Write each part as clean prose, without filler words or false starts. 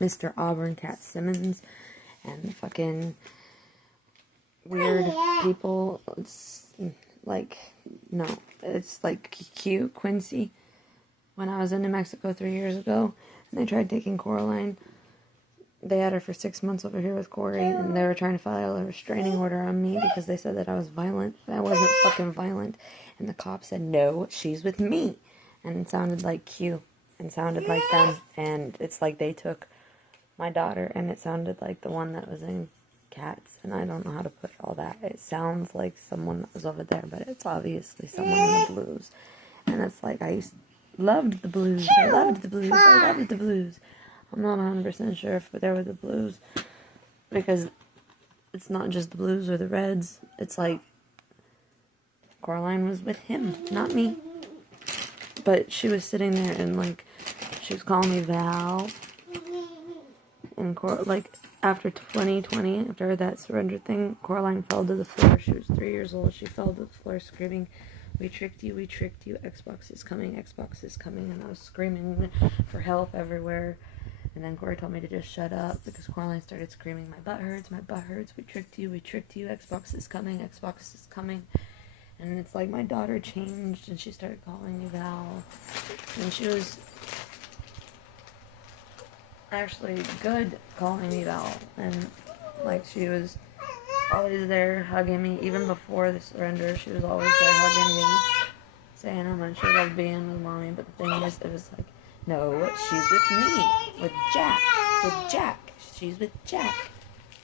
Mr. Auburn, Cat Simmons, and the fucking weird people. It's like, no, it's like Q, Quincy. When I was in New Mexico 3 years ago, and they tried taking Coraline, they had her for 6 months over here with Corey, and they were trying to file a restraining order on me because they said that I was violent. But I wasn't fucking violent. And the cop said, no, she's with me. And it sounded like Q, and sounded like them. And it's like they took my daughter, and it sounded like the one that was in Cats. And I don't know how to put all that. It sounds like someone that was over there, but it's obviously someone in the Blues. And it's like, loved the Blues. I loved the Blues. I loved the Blues. I'm not 100% sure if they were the Blues, because it's not just the Blues or the Reds. It's like Coraline was with him, not me. But she was sitting there and like she was calling me Val. And like after 2020, after that surrender thing, Coraline fell to the floor. She was 3 years old. She fell to the floor screaming, we tricked you, Xbox is coming, Xbox is coming. And I was screaming for help everywhere. And then Corey told me to just shut up because Coraline started screaming, my butt hurts, we tricked you, Xbox is coming, Xbox is coming. And it's like my daughter changed and she started calling me Val. And she was actually good calling me Val. And like she was always there hugging me. Even before the surrender, she was always there hugging me, saying how much I loved being with mommy. But the thing is, it was like, no, she's with me, with Jack, she's with Jack,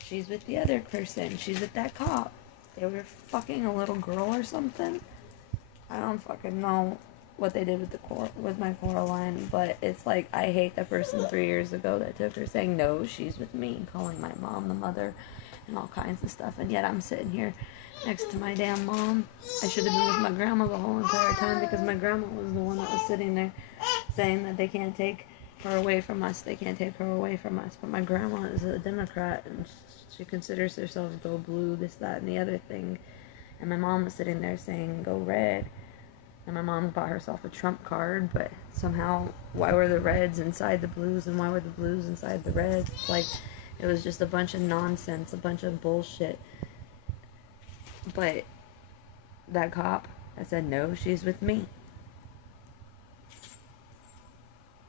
she's with the other person, she's with that cop. They were fucking a little girl or something. I don't fucking know what they did with my Coraline, but it's like, I hate that person 3 years ago that took her, saying, no, she's with me, calling my mom the mother, and all kinds of stuff, and yet I'm sitting here next to my damn mom. I should have been with my grandma the whole entire time, because my grandma was the one that was sitting there saying that they can't take her away from us, but my grandma is a Democrat, and she considers herself go blue, this, that, and the other thing, and my mom was sitting there saying go red, and my mom bought herself a Trump card, but somehow, why were the Reds inside the Blues, and why were the Blues inside the Reds? It's like, it was just a bunch of nonsense, a bunch of bullshit. But that cop, I said, no, she's with me.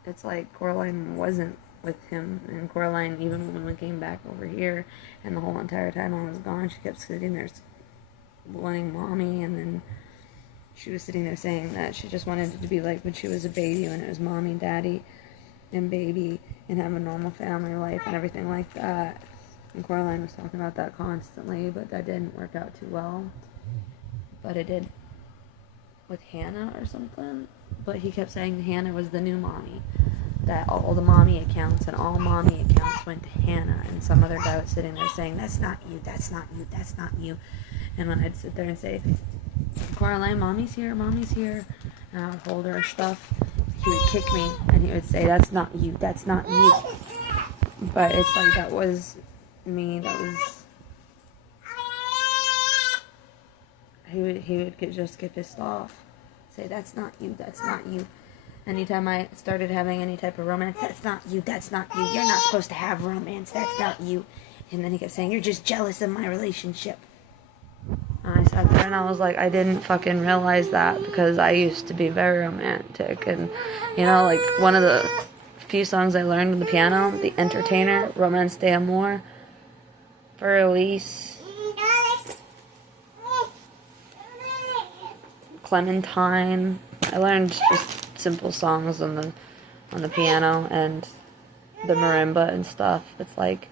It's like Coraline wasn't with him, and Coraline, even when we came back over here, and the whole entire time I was gone, she kept sitting there wanting mommy, and then she was sitting there saying that she just wanted it to be like when she was a baby, when it was mommy, daddy, and baby, and have a normal family life and everything like that. And Coraline was talking about that constantly, but that didn't work out too well. But it did with Hannah or something. But he kept saying Hannah was the new mommy. That all the mommy accounts and all mommy accounts went to Hannah. And some other guy was sitting there saying, that's not you, that's not you, that's not you. And when I'd sit there and say, Coraline, mommy's here, and I would hold her and stuff, he would kick me and he would say, that's not you, that's not you. But it's like, that was me, that was, he would just get pissed off, say, that's not you, that's not you. Anytime I started having any type of romance, that's not you, you're not supposed to have romance, that's not you. And then he kept saying, you're just jealous of my relationship. And I sat there and I was like, I didn't fucking realize that, because I used to be very romantic. And, you know, like, one of the few songs I learned on the piano, The Entertainer, Romance de Amor, for Elise, Clementine. I learned just simple songs on the piano and the marimba and stuff. It's like,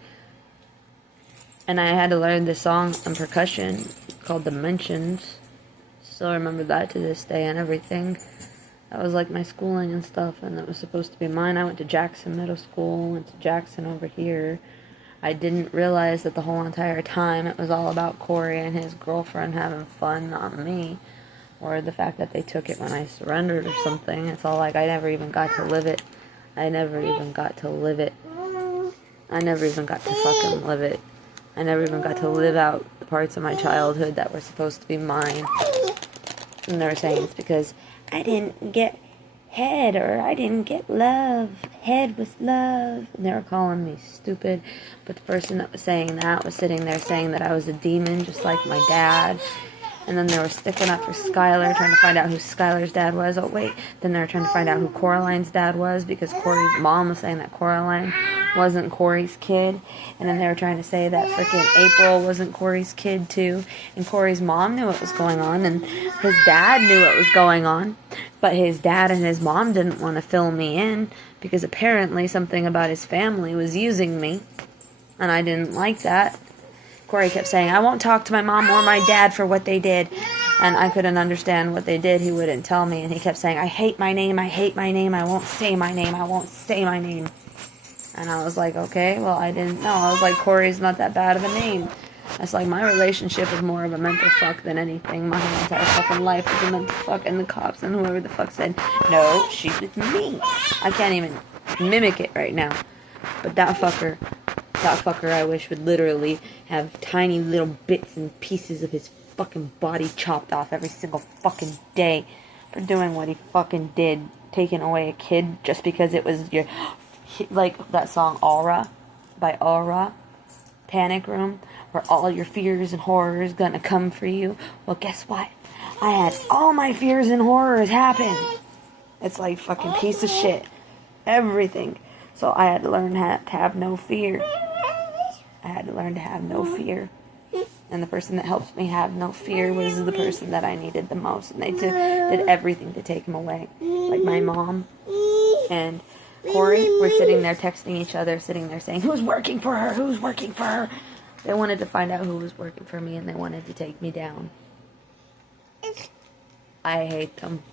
and I had to learn this song on percussion called Dimensions. Still remember that to this day and everything. That was like my schooling and stuff, and it was supposed to be mine. I went to Jackson Middle School, went to Jackson over here. I didn't realize that the whole entire time it was all about Corey and his girlfriend having fun, not me. Or the fact that they took it when I surrendered or something. It's all like I never even got to live it. I never even got to live it. I never even got to fucking live it. I never even got to live out the parts of my childhood that were supposed to be mine. And they were saying it's because I didn't get head, or I didn't get love. Head was love. And they were calling me stupid. But the person that was saying that was sitting there saying that I was a demon, just like my dad. And then they were sticking up for Skylar, trying to find out who Skylar's dad was. Oh, wait. Then they were trying to find out who Coraline's dad was, because Corey's mom was saying that Coraline wasn't Corey's kid. And then they were trying to say that freaking April wasn't Corey's kid, too. And Corey's mom knew what was going on, and his dad knew what was going on. But his dad and his mom didn't want to fill me in, because apparently something about his family was using me. And I didn't like that. Corey kept saying, I won't talk to my mom or my dad for what they did. And I couldn't understand what they did. He wouldn't tell me. And he kept saying, I hate my name. I hate my name. I won't say my name. I won't say my name. And I was like, okay, well, I didn't know. I was like, Corey's not that bad of a name. That's like, my relationship is more of a mental fuck than anything. My whole entire fucking life is a mental fuck. And the cops and whoever the fuck said, no, she's with me. I can't even mimic it right now. But that fucker, I wish would literally have tiny little bits and pieces of his fucking body chopped off every single fucking day for doing what he fucking did, taking away a kid just because it was your, like that song Aura by Aura, Panic Room, where all your fears and horrors gonna come for you. Well, guess what? I had all my fears and horrors happen. It's like fucking piece of shit. Everything. So I had to learn to have no fear. I had to learn to have no fear. And the person that helped me have no fear was the person that I needed the most. And they did everything to take him away. Like my mom and Corey were sitting there texting each other, sitting there saying, who's working for her? Who's working for her? They wanted to find out who was working for me, and they wanted to take me down. I hate them.